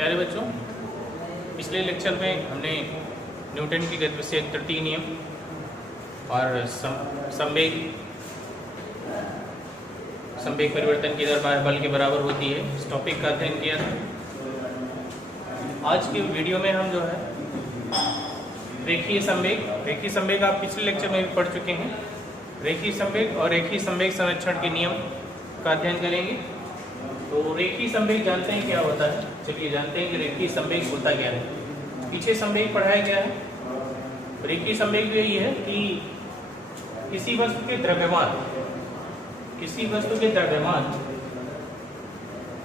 प्यारे बच्चों, पिछले लेक्चर में हमने न्यूटन की गति से तृतीय नियम और संवेग परिवर्तन की दर बल के बराबर होती है, इस टॉपिक का अध्ययन किया था। आज के वीडियो में हम जो है रेखीय संवेग आप पिछले लेक्चर में भी पढ़ चुके हैं। रेखीय संवेग और रेखीय संवेग संरक्षण के नियम का अध्ययन करेंगे। तो रेखीय संवेग जानते हैं क्या होता है? चलिए जानते हैं कि रेखीय संवेग होता क्या है। पीछे संवेग पढ़ाया गया है। रेखीय संवेग यही है कि किसी वस्तु के द्रव्यमान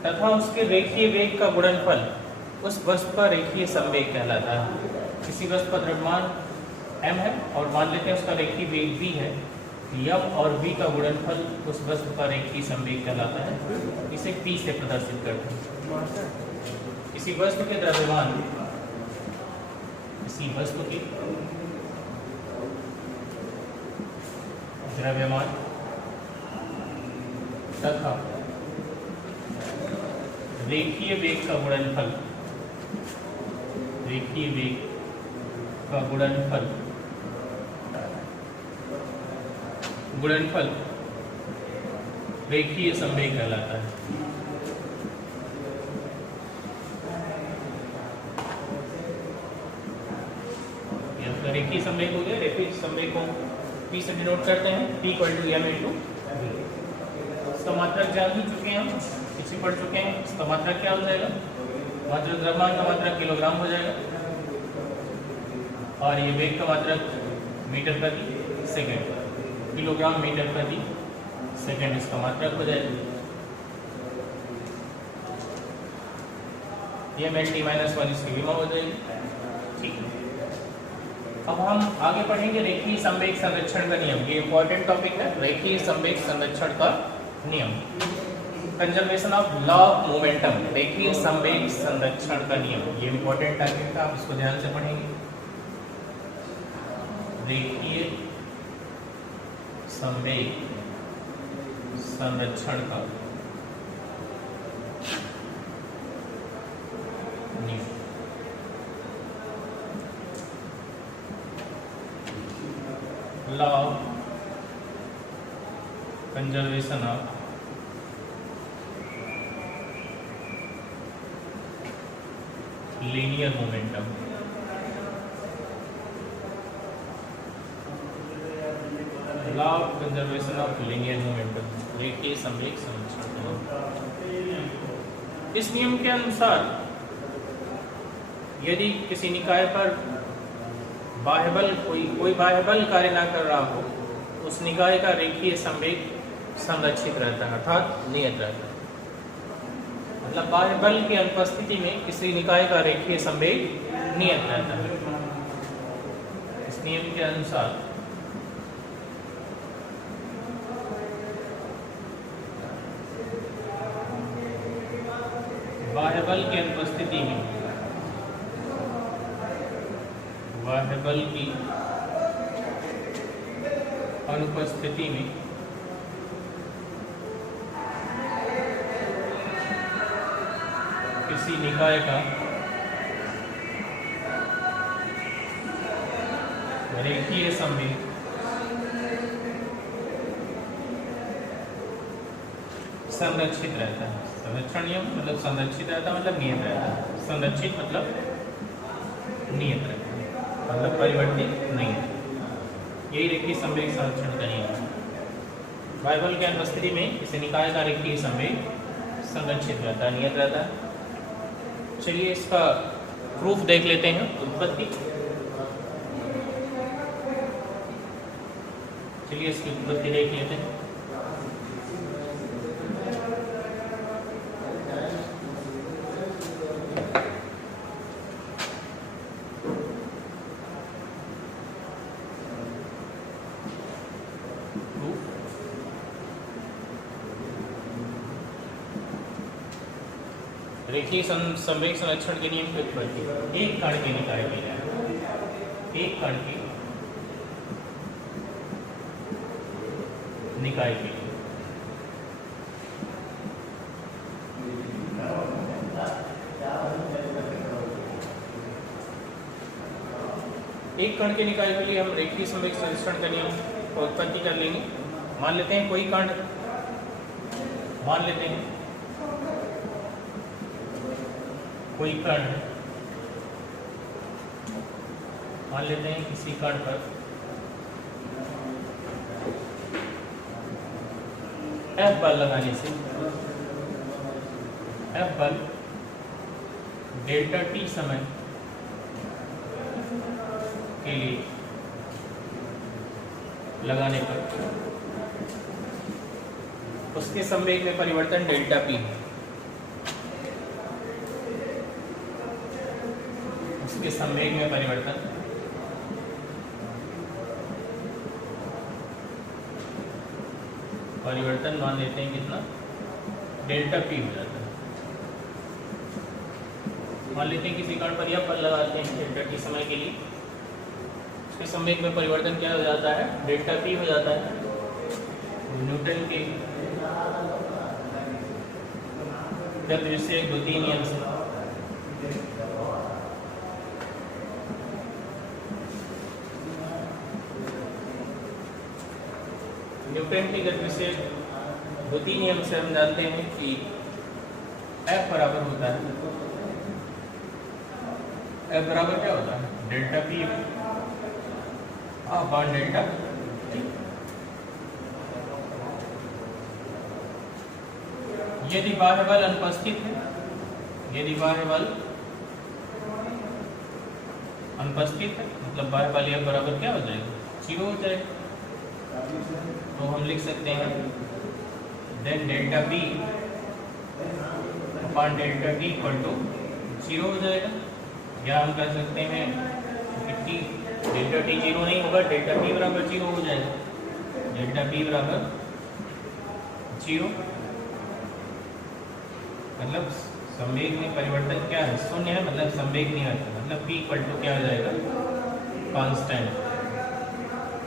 तथा उसके रेखीय वेग का गुणनफल उस वस्तु का रेखीय संवेग कहलाता है। किसी वस्तु का द्रव्यमान m है और मान लेते हैं उसका रेखीय वेग v है, m और v का गुणनफल उस वस्तु का रेखीय संवेग कहलाता है। इसे p से प्रदर्शित करते हैं। किसी वस्तु के द्रव्यमान तथा रेखीय वेग का गुणनफल रेखीय संवेग कहलाता है। रेखीय संवेग हो गया। रेखीय संवेग को P से डिनोट करते हैं, P = m × v। इसका मात्रक जान ही चुके हैं, हम पीछे पढ़ चुके हैं। इसका मात्रक क्या हो जाएगा? मात्रक द्रव्यमान का मात्रक किलोग्राम हो जाएगा और ये वेग का मात्रक मीटर प्रति सेकंड, किलोग्राम मीटर प्रति सेकंड इसका मात्रक हो जाएगा। ये -t-1 इसकी विमा हो जाएगी। ठीक है, अब हम आगे पढ़ेंगे रेखीय संवेग संरक्षण का नियम। ये इंपॉर्टेंट टॉपिक है, रेखीय संवेग संरक्षण का नियम, conservation of law of momentum. रेखीय संवेग संरक्षण का नियम ये इंपॉर्टेंट टॉपिक है, आप इसको ध्यान से पढ़ेंगे। रेखीय संवेग संरक्षण का नियम। Law of conservation of linear momentum. Law of conservation of linear momentum, रेखीय संवेग संरक्षण। इस नियम के अनुसार यदि किसी निकाय पर बाह्य बल कोई बाह्य बल कार्य ना कर रहा हो, उस निकाय का रेखीय संवेग संरक्षित रहता है, अर्थात नियत रहता है। मतलब बाह्य बल की अनुपस्थिति में किसी निकाय का रेखीय संवेग नियत रहता है। इस नियम के अनुसार बाह्य बल की अनुपस्थिति में किसी निकाय का रेखीय संवेग संरक्षित रहता है। संरक्षण नियम मतलब संरक्षित रहता है, मतलब नियत रहता है। संरक्षित मतलब नियत रहता है, मतलब परिवर्तित नहीं है। यही रेखीय संवेग संरक्षण का नियम है। बाह्य बल की अनुपस्थिति में किसी निकाय का रेखीय संवेग संरक्षित रहता है, नियत रहता है। चलिए इसका प्रूफ देख लेते हैं। उत्पत्ति, चलिए इसकी उत्पत्ति देख लेते हैं। रेखीय संवेग संरक्षण के नियम की उत्पत्ति। एक कण के निकाय के लिए, एक कण के निकाय के लिए एक कण के निकाय के लिए हम रेखीय संवेग संरक्षण का नियम का उत्पत्ति कर लेंगे। मान लेते हैं कोई कण, मान लेते हैं कोई कण, मान लेते हैं किसी कण पर F बल लगाने से, F बल डेल्टा t समय के लिए लगाने पर उसके संवेग में परिवर्तन डेल्टा p, उसके संवेग में परिवर्तन मान लेते हैं कितना, डेल्टा p हो जाता है। मान लेते हैं किसी कण पर यह बल लगाते हैं डेल्टा t समय के लिए, उसके संवेग में परिवर्तन क्या हो जाता है, डेल्टा p हो जाता है। न्यूटन के गति से द्वितीय नियम से न्यूटन की गति से द्वितीय नियम से हम जानते हैं कि F बराबर होता है, F बराबर क्या होता है, delta p upon delta t। यदि बाह्य बल अनुपस्थित है, यदि बाह्य बल अनुपस्थित है मतलब बाह्य बल F बराबर क्या हो जाएगा, 0 हो जाएगा। तो हम लिख सकते हैं then delta p upon delta t equal to 0 हो जाएगा। या हम कह सकते हैं कि डेल्टा t 0 नहीं होगा, डेल्टा p बराबर 0 हो जाएगा, डेल्टा p बराबर 0। मतलब संवेग में परिवर्तन क्या है, शून्य है, मतलब संवेग नहीं आता, मतलब p इक्वल टू क्या हो जाएगा, कांस्टेंट।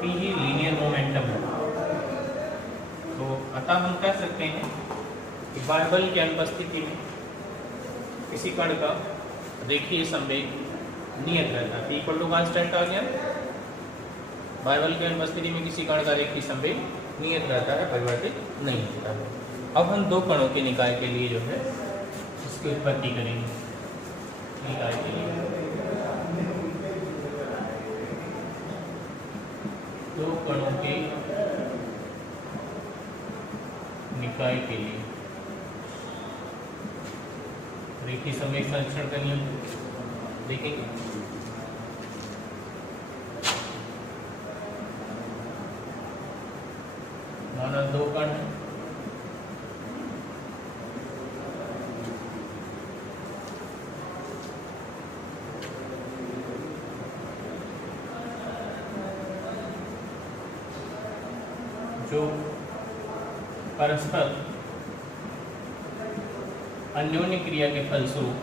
p ही लीनियर मोमेंटम है। तो अतः हम कह सकते हैं कि बाह्य बल की अनुपस्थिति में किसी कण का रेखीय संवेग नियत रहता है, p इक्वल टू कांस्टेंट आ गया। बाह्य बल की अनुपस्थिति में किसी कण का रेखीय संवेग नियत रहता है, परिवर्तित नहीं होता है। अब हम दो कणों के निकाय के लिए जो है उसकी उत्पत्ति करेंगे। निकाय के लिए दो कणों के निकाय के लिए रेखीय संवेग संरक्षण का नियम देखेंगे। माना दो कण है, जो परस्पर अन्योन्य क्रिया के फलस्वरूप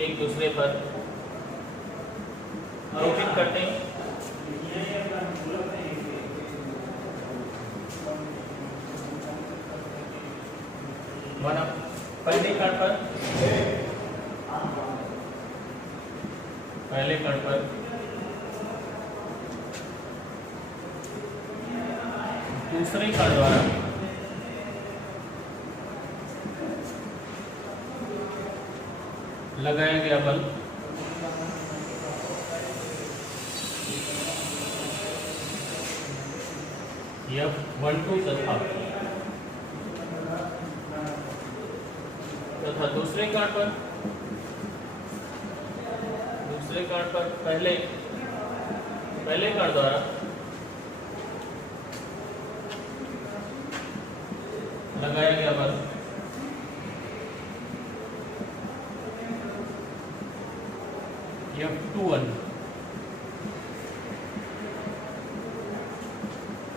एक दूसरे पर आरोपित करते हैं। माना पहले कण पर दूसरे कण द्वारा लगाया गया बल F12 तथा दूसरे कण पर पहले कण द्वारा लगाया गया बल F21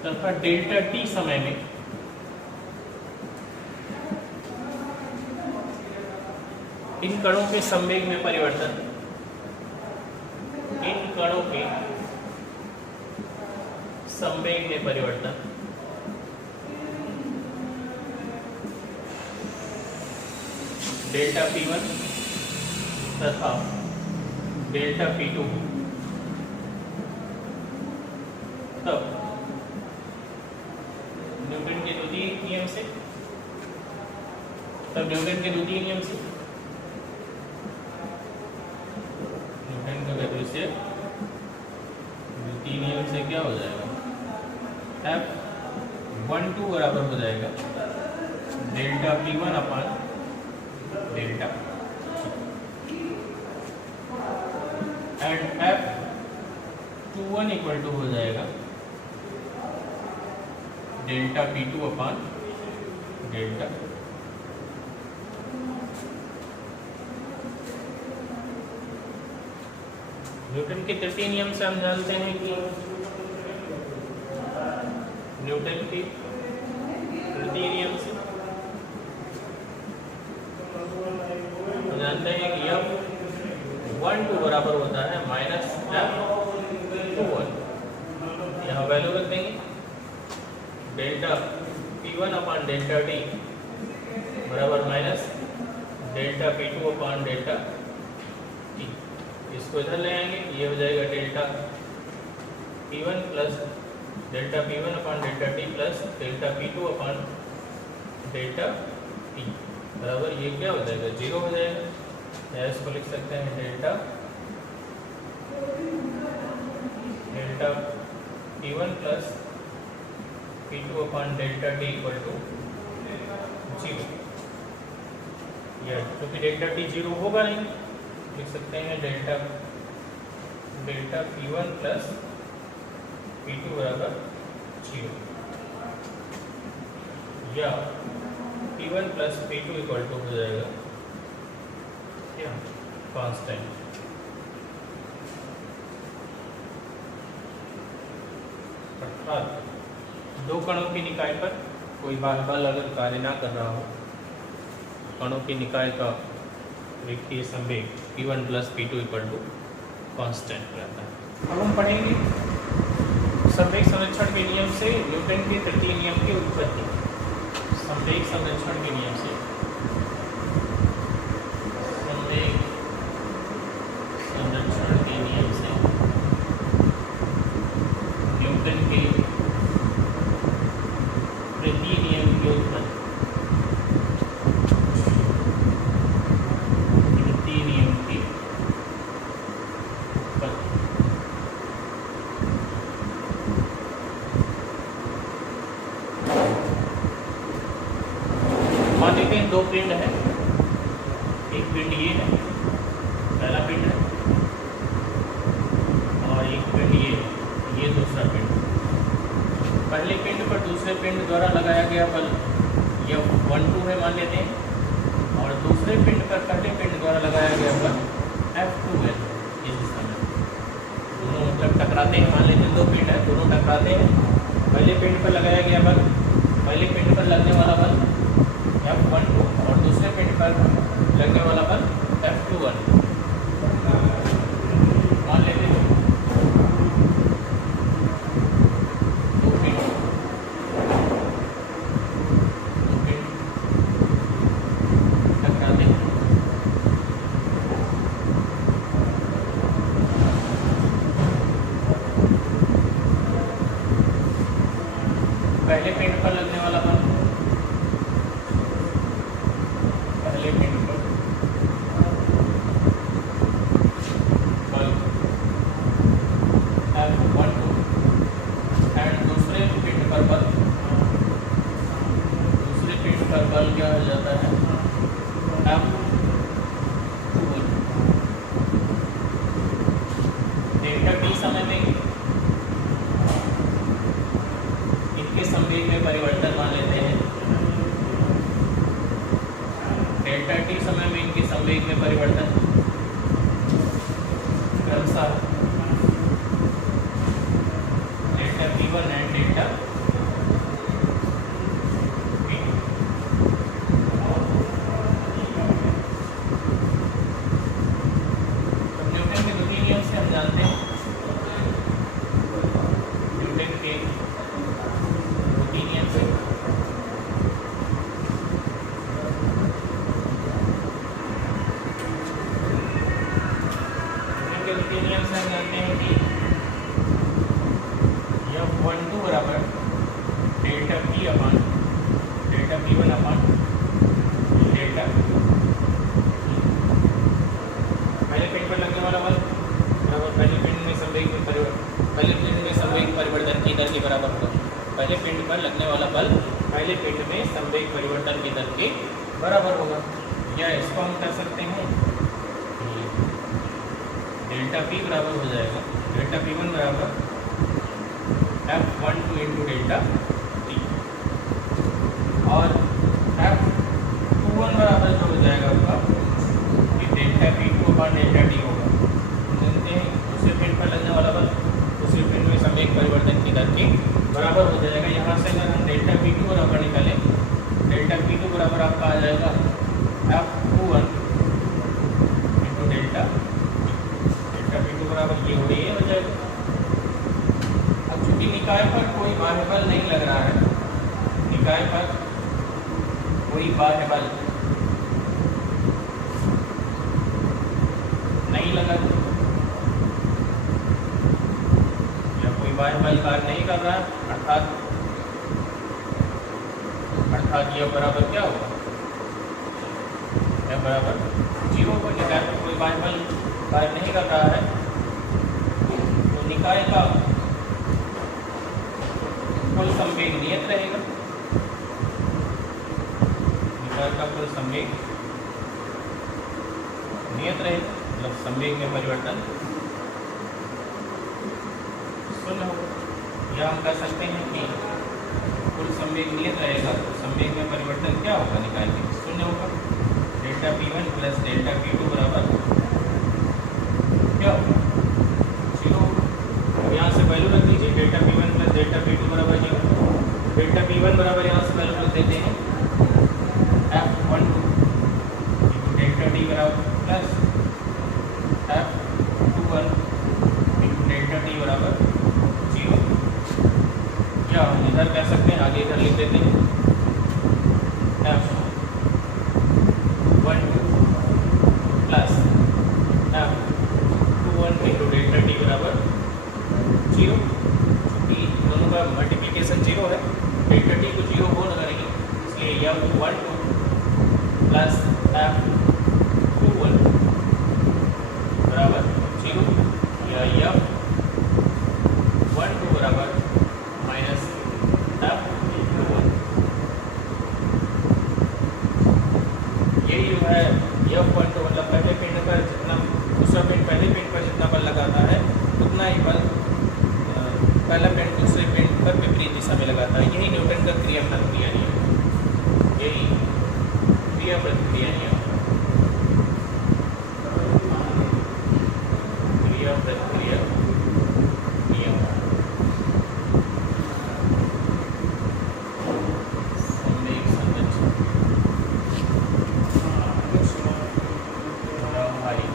तथा डेल्टा t समय में इन कणों के संवेग में परिवर्तन, इन कणों के संवेग में परिवर्तन डेल्टा P1 तथा डेल्टा P2 तब न्यूटन के द्वितीय नियम से न्यूटन के द्वितीय नियम से क्या हो जाएगा, F12 बराबर हो जाएगा delta P1 upon delta and F21 equal to हो जाएगा delta P2 upon delta. Newton के तृतीय नियम से हम जानते हैं कि न्यूटन के तृतीय नियम से हम जानते हैं कि F12 बराबर होता है माइनस F21। यहाँ वैल्यू रख देंगे delta P1 upon delta T बराबर minus delta P2 upon delta T। इसको इधर ले आएंगे, ये हो जाएगा delta P1 plus delta P1 upon delta T plus delta P2 upon delta T बराबर ये क्या हो जाएगा, 0 हो जाएगा। या इसको लिख सकते हैं delta P1 plus P2 upon delta T equal to 0। या क्योंकि डेल्टा T 0 होगा नहीं, लिख सकते हैं डेल्टा P1 प्लस P2 बराबर 0 या P1 plus P2 equal to हो जाएगा क्या, कांस्टेंट। अर्थात दो कणों की निकाय पर कोई बल अगर कार्य ना कर रहा हो, कणों की निकाय का रेखीय संवेग P1 plus P2 equal to constant रहता है। अब हम पढ़ेंगे संवेग संरक्षण के नियम से न्यूटन के तृतीय नियम की उत्पत्ति। संवेग संरक्षण के नियम से संवेग संरक्षण के नियम से न्यूटन के तृतीय नियम की उत्पत्ति। तृतीय नियम की उत्पत्ति मान लेते हैं दो पिंड है, एक पिंड ये है, पहला पिंड है, और एक पिंड ये दूसरा पिंड। पहले पिंड पर दूसरे पिंड द्वारा लगाया गया बल F12 है मान लेते हैं, और दूसरे पिंड पर पहले पिंड द्वारा लगाया गया बल F2 है। इस दिशा में दोनों मतलब टकराते हैं, मान लेते हैं दो पिंड है, दोनों टकराते हैं। पहले पिंड पर लगाया गया बल, पहले पिंड पर लगने वाला बल F12 और दूसरे पिंड पर लगने वाला बल F21 मान लेते हैं। दो पिंड टकराते हैं। पहले पिंड पर लगने वाला बल, पहले पिंड पर बल F12 एंड दूसरे पिंड पर बल, दूसरे पिंड पर बल क्या हो जाता है F21। डेल्टा T समय में इनके संवेग में परिवर्तन मान लेते हैं। डेल्टा T समय में इनके संवेग में परिवर्तन क्रमशः delta P1 and delta P2। Newton के द्वितीय नियम से हम जानते हैं, न्यूटन के जैसा हम जानते हैं कि F12 बराबर delta P upon delta P1 upon delta पहले पिंड पर लगने वाला बल बराबर पहले पिंड में संवेग परिवर्तन की दर के बराबर होगा। पहले पिंड पर लगने वाला बल पहले पिंड में संवेग परिवर्तन की दर के बराबर होगा। या इसको हम कह सकते हैं डेल्टा P बराबर हो जाएगा डेल्टा P1 बराबर F12 इंटू डेल्टा T और F21 बराबर जो हो जाएगा उसका कि delta P2 upon delta T होगा। जानते हैं दूसरे पिंड पर लगने वाला बल दूसरे पिंड में संवेग परिवर्तन की दर के बराबर हो जाएगा। यहाँ से अगर हम डेल्टा P2 बराबर निकालें डेल्टा P2 बराबर आपका आ जाएगा F21 इंटू डेल्टा P2 बराबर ये हो जाएगा। अब चूंकि निकाय पर कोई बाह्य बल नहीं लग रहा है, निकाय पर कोई बाह्य बल नहीं लगा या कोई बाह्य बल कार्य नहीं कर रहा है अर्थात यह बराबर क्या होगा, यह बराबर 0 पर निकाय पर कोई बाह्य बल कार्य नहीं कर रहा है तो निकाय का कुल संवेग नियत रहेगा। निकाय का कुल संवेग नियत रहेगा मतलब संवेग में परिवर्तन शून्य होगा। या हम कह सकते हैं कि कुल संवेग नियत रहेगा तो संवेग में परिवर्तन क्या होगा, निकाय में शून्य होगा। Delta P1 plus delta P2 बराबर क्या होगा, 0 होगा। यहाँ से वैल्यू रख दीजिए delta P1 plus delta P2 बराबर 0। डेल्टा P1 बराबर यहाँ से वैल्यू रख देते हैं F12 इंटू डेल्टा T बराबर plus F21 into delta T बराबर 0। क्या हम इधर कह सकते हैं, आगे इधर लिख देते हैं F12 plus F21 into delta T बराबर 0। क्योंकि दोनों का मल्टीप्लिकेशन 0 है, डेल्टा T को 0 हो लगा नहीं, इसलिए F12 प्लस F21 बराबर 0 या F12 बराबर माइनस F21। यही जो है F12 मतलब पहले पिंड पर जितना दूसरा पिंड पहले पिंड पर जितना बल लगाता है उतना ही बल पहला पिंड दूसरे पिंड पर विपरीत दिशा में लगाता है। यही न्यूटन का क्रिया प्रतिक्रिया नियम, यही क्रिया प्रतिक्रिया नियम, क्रिया प्रतिक्रिया नियम। संवेग संरचना भारी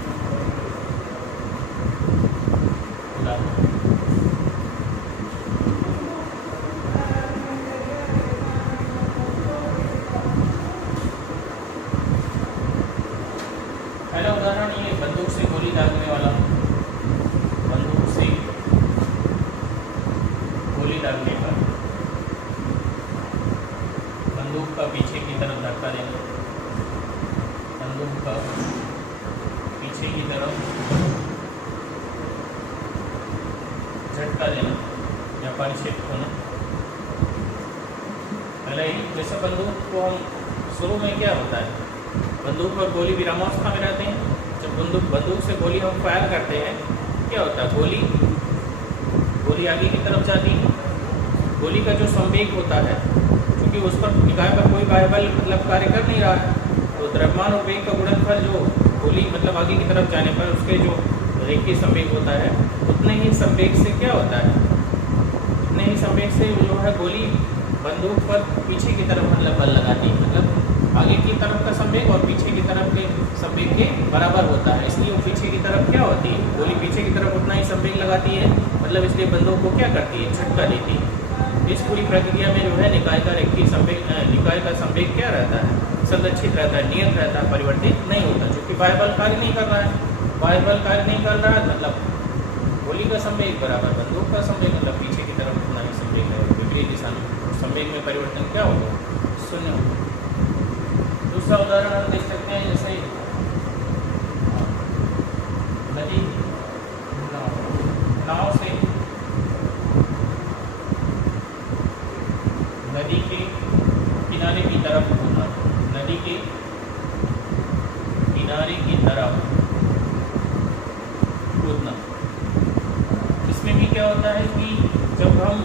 पहला उदाहरण ये बंदूक से गोली दागने वाला, बंदूक से गोली दागने पर बंदूक का पीछे की तरफ धक्का देना, बंदूक का पीछे की तरफ झटका देना या परिक्षेप होना। पहले ही जैसे बंदूक को हम शुरू में क्या होता है, बंदूक और गोली विरामावस्था में रहते हैं। जब बंदूक से गोली हम फायर करते हैं क्या होता है, गोली आगे की तरफ जाती है। गोली का जो संवेग होता है क्योंकि उस पर निकाय पर कोई बाह्य बल मतलब कार्य कर नहीं रहा है तो द्रव्यमान और वेग का गुणनफल जो गोली मतलब आगे की तरफ जाने पर उसके जो रेखीय संवेग होता है उतने ही संवेग से क्या होता है, उतने ही संवेग से जो है गोली बंदूक पर पीछे की तरफ मतलब बल लगाती है। मतलब आगे की तरफ का संवेग और पीछे की तरफ के संवेग के बराबर होता है, इसलिए वो पीछे की तरफ क्या होती है, गोली पीछे की तरफ उतना ही संवेग लगाती है, मतलब इसलिए बंदूक को क्या करती है, झटका देती है। इस पूरी प्रक्रिया में जो है निकाय का रेखीय संवेग, निकाय का संवेग क्या रहता है, संरक्षित रहता है, नियत रहता है, परिवर्तित नहीं होता, क्योंकि बाह्य बल कार्य नहीं कर रहा है। बाह्य बल कार्य नहीं कर रहा है मतलब गोली का संवेग बराबर बंदूक का संवेग, मतलब पीछे की तरफ उतना ही संवेग है, विपरीत दिशा में संवेग में परिवर्तन क्या होगा, शून्य होगा। दूसरा उदाहरण हम देख सकते हैं, जैसे नदी नाव से नदी के किनारे की तरफ कूदना, नदी के किनारे की तरफ कूदना। इसमें भी क्या होता है कि जब हम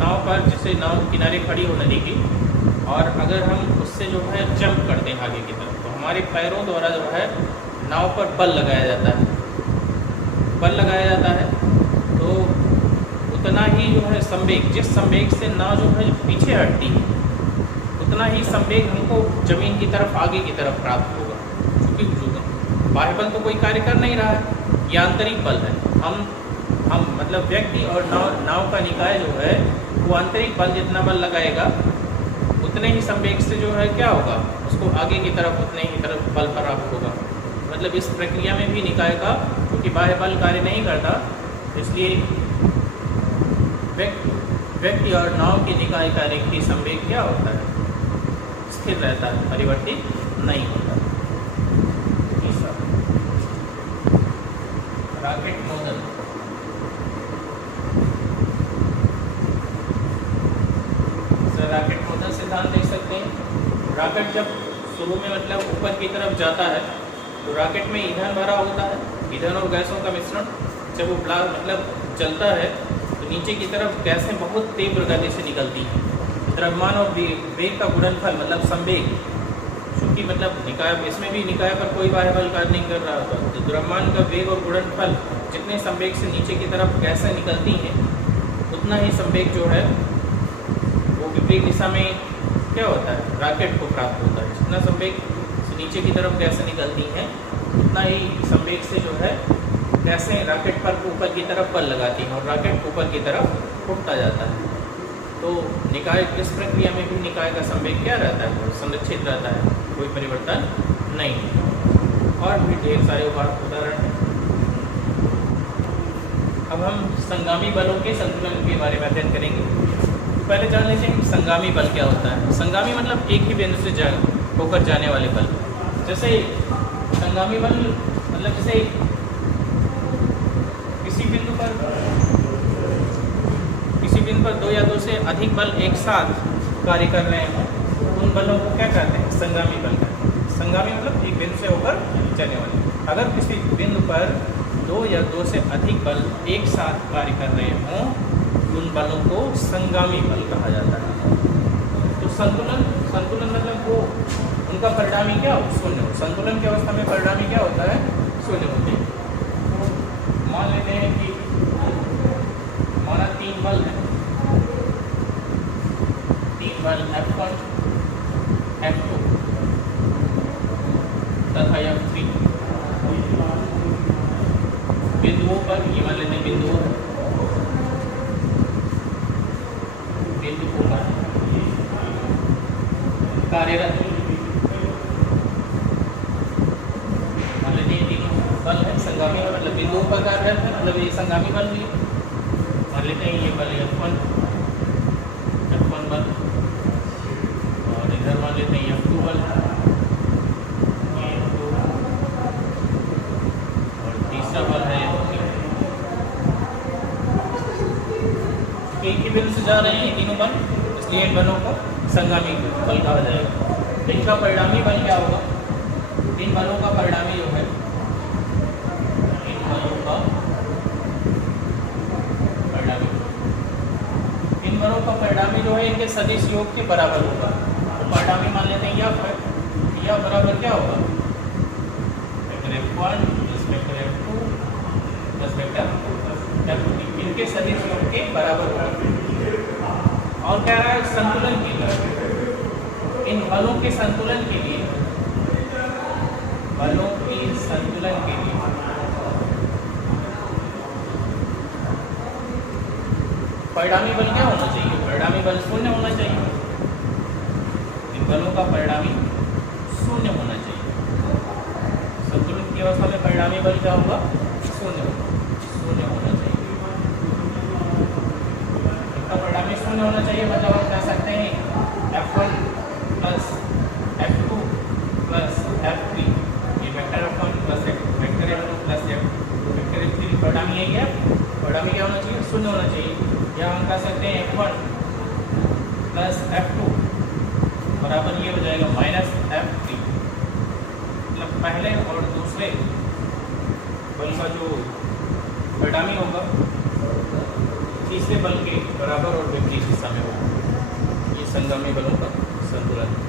नाव पर, जैसे नाव किनारे खड़ी हो नदी की, और अगर हम उससे जो है जंप करते हैं आगे की तरफ, तो हमारे पैरों द्वारा जो है नाव पर बल लगाया जाता है, बल लगाया जाता है, तो उतना ही जो है संवेग, जिस संवेग से नाव जो है पीछे हटती है, उतना ही संवेग हमको जमीन की तरफ, आगे की तरफ प्राप्त होगा। क्योंकि बाह्य बल तो कोई कार्य कर नहीं रहा है, ये आंतरिक बल है। हम मतलब व्यक्ति और नाव का निकाय जो है वो आंतरिक बल, जितना बल लगाएगा उतने ही संवेग से जो है क्या होगा, उसको आगे की तरफ उतने ही तरफ बल प्राप्त होगा। मतलब इस प्रक्रिया में भी निकाय का, क्योंकि बाह्य बल कार्य नहीं करता, इसलिए व्यक्ति और नाव के निकाय कार्य की संवेग क्या होता है, स्थिर रहता है, परिवर्तित नहीं होता। तीसरा, रॉकेट मोशन। रॉकेट मोशन सिद्धांत देख सकते हैं। रॉकेट जब शुरू में मतलब ऊपर की तरफ जाता है, तो रॉकेट में ईंधन भरा होता है, ईंधन और गैसों का मिश्रण। जब वो मतलब चलता है तो नीचे की तरफ गैसें बहुत तीव्र गति से निकलती हैं। द्रव्यमान और वेग का गुणनफल मतलब संवेग, चूँकि मतलब निकाय, इसमें भी निकाय पर कोई बाह्य बल कार्य नहीं कर रहा होता, तो द्रव्यमान का वेग और गुणनफल, जितने संवेग से नीचे की तरफ गैसें निकलती हैं, उतना ही संवेग जो है वो विपरीत दिशा में क्या होता है, रॉकेट को प्राप्त होता है। जितना संवेग से नीचे की तरफ गैसें निकलती हैं, उतना ही संवेग से जो है गैसें रॉकेट पर ऊपर की तरफ बल लगाती हैं, और रॉकेट ऊपर की तरफ उठता जाता है। तो निकाय, इस प्रक्रिया में भी निकाय का संवेग क्या रहता है, संरक्षित रहता है, कोई परिवर्तन नहीं। और भी ढेर सारे उदाहरण हैं। अब हम संगामी बलों के संतुलन के बारे में अध्ययन करेंगे। पहले जान लेते हैं संगामी बल क्या होता है। संगामी मतलब एक ही बिंदु से होकर जाने वाले बल। जैसे संगामी बल मतलब जैसे किसी बिंदु पर दो या दो से अधिक बल एक साथ कार्य कर रहे हैं, उन बलों को क्या कहते हैं, संगामी बल कहते हैं। संगामी मतलब एक बिंदु से होकर जाने वाले। अगर किसी बिंदु पर दो या दो से अधिक बल एक साथ कार्य कर रहे हों, उन बलों को संगामी बल कहा जाता है। तो संतुलन मतलब वो उनका परिणामी क्या हो, शून्य हो। संतुलन की अवस्था में परिणामी क्या होता है, शून्य होते हैं। मान लेते हैं कि हमारा तीन बल है, तीन बल F1, F2 तथा F3 बिंदुओं पर, ये मान लेते हैं बिंदुओं पर कार्यरत, मान लेते हैं तीनों बल है संगामी मतलब बिंदुओं पर कार्यरत है, मतलब ये संगामी बल भी। मान लेते हैं ये बल F1 बल, और इधर मान लेते हैं F2 बल, ये F2, और तीसरा बल है F3। एक ही बिंदु से जा रहे हैं ये तीनों बल, इसलिए इन बलों को संगामी बल कहा जाएगा। इनका परिणामी बल क्या होगा, इन बलों का परिणामी जो है, इन बलों का परिणामी जो है इनके सदिश योग के बराबर होगा। तो परिणामी मान लेते हैं यह बराबर क्या होगा, vector F1 vector F2 plus vector F3, इनके सदिश योग के बराबर होगा। और कह रहा है संतुलन के लिए, इन बलों के संतुलन के लिए, परिणामी बल क्या होना चाहिए, परिणामी बल शून्य होना चाहिए। इन बलों का परिणामी शून्य होना चाहिए। संतुलन की अवस्था में परिणामी बल क्या होगा, शून्य शून्य होना चाहिए, मतलब हम कह सकते हैं F1 plus F2 plus F3, ये vector F1 plus vector F2 plus vector F3 परिणामी यही है। परिणामी क्या होना चाहिए? शून्य होना चाहिए। या हम कह सकते हैं F1 प्लस F2 बराबर ये हो जाएगा माइनस F3, मतलब पहले और दूसरे बल का जो परिणामी होगा तीसरे बल के बराबर और विपरीत दिशा में होगा। ये संगामी बलों का संतुलन है।